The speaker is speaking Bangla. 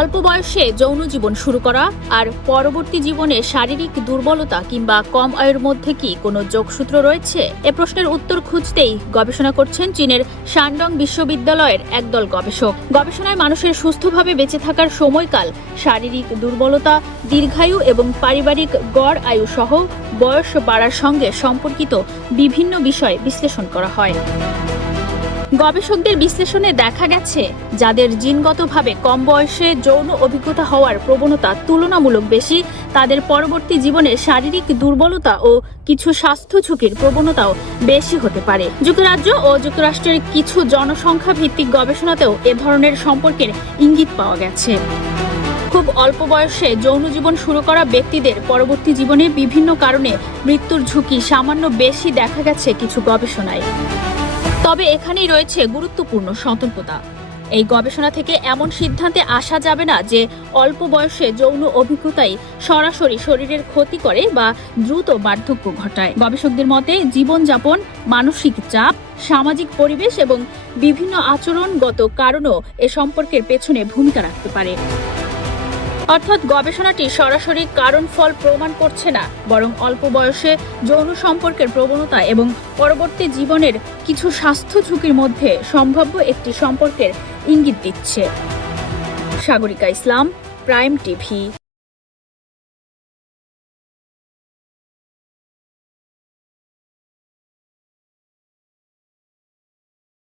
অল্প বয়সে যৌন জীবন শুরু করা আর পরবর্তী জীবনে শারীরিক দুর্বলতা কিংবা কম আয়ের মধ্যে কি কোনো যোগসূত্র রয়েছে? এ প্রশ্নের উত্তর খুঁজতেই গবেষণা করছেন চীনের শানডং বিশ্ববিদ্যালয়ের একদল গবেষক। গবেষণায় মানুষের সুস্থভাবে বেঁচে থাকার সময়কাল, শারীরিক দুর্বলতা, দীর্ঘায়ু এবং পারিবারিক গড় আয়ু সহ বয়স বাড়ার সঙ্গে সম্পর্কিত বিভিন্ন বিষয় বিশ্লেষণ করা হয়। গবেষকদের বিশ্লেষণে দেখা গেছে, যাদের জিনগতভাবে কম বয়সে যৌন অভিজ্ঞতা হওয়ার প্রবণতা তুলনামূলক বেশি, তাদের পরবর্তী জীবনে শারীরিক দুর্বলতা ও কিছু স্বাস্থ্য ঝুঁকির প্রবণতাও বেশি হতে পারে। যুক্তরাজ্য ও যুক্তরাষ্ট্রের কিছু জনসংখ্যা ভিত্তিক গবেষণাতেও এ ধরনের সম্পর্কের ইঙ্গিত পাওয়া গেছে। খুব অল্প বয়সে যৌন জীবন শুরু করা ব্যক্তিদের পরবর্তী জীবনে বিভিন্ন কারণে মৃত্যুর ঝুঁকি সামান্য বেশি দেখা গেছে কিছু গবেষণায়। তবে এখানেই রয়েছে গুরুত্বপূর্ণ সতর্কতা। এই গবেষণা থেকে এমন সিদ্ধান্তে আসা যাবে না যে অল্প বয়সে যৌন অভিজ্ঞতাই সরাসরি শরীরের ক্ষতি করে বা দ্রুত বার্ধক্য ঘটায়। গবেষকদের মতে জীবনযাপন, মানসিক চাপ, সামাজিক পরিবেশ এবং বিভিন্ন আচরণগত কারণও এ সম্পর্কের পেছনে ভূমিকা রাখতে পারে। অর্থাৎ গবেষণাটি সরাসরি কারণ ফল প্রমাণ করছে না, বরং অল্প বয়সে যৌন সম্পর্কের প্রবণতা এবং পরবর্তী জীবনের কিছু স্বাস্থ্য ঝুঁকির মধ্যে সম্ভাব্য একটি সম্পর্কের ইঙ্গিত দিচ্ছে। সাগরিকা ইসলাম, প্রাইম টিভি।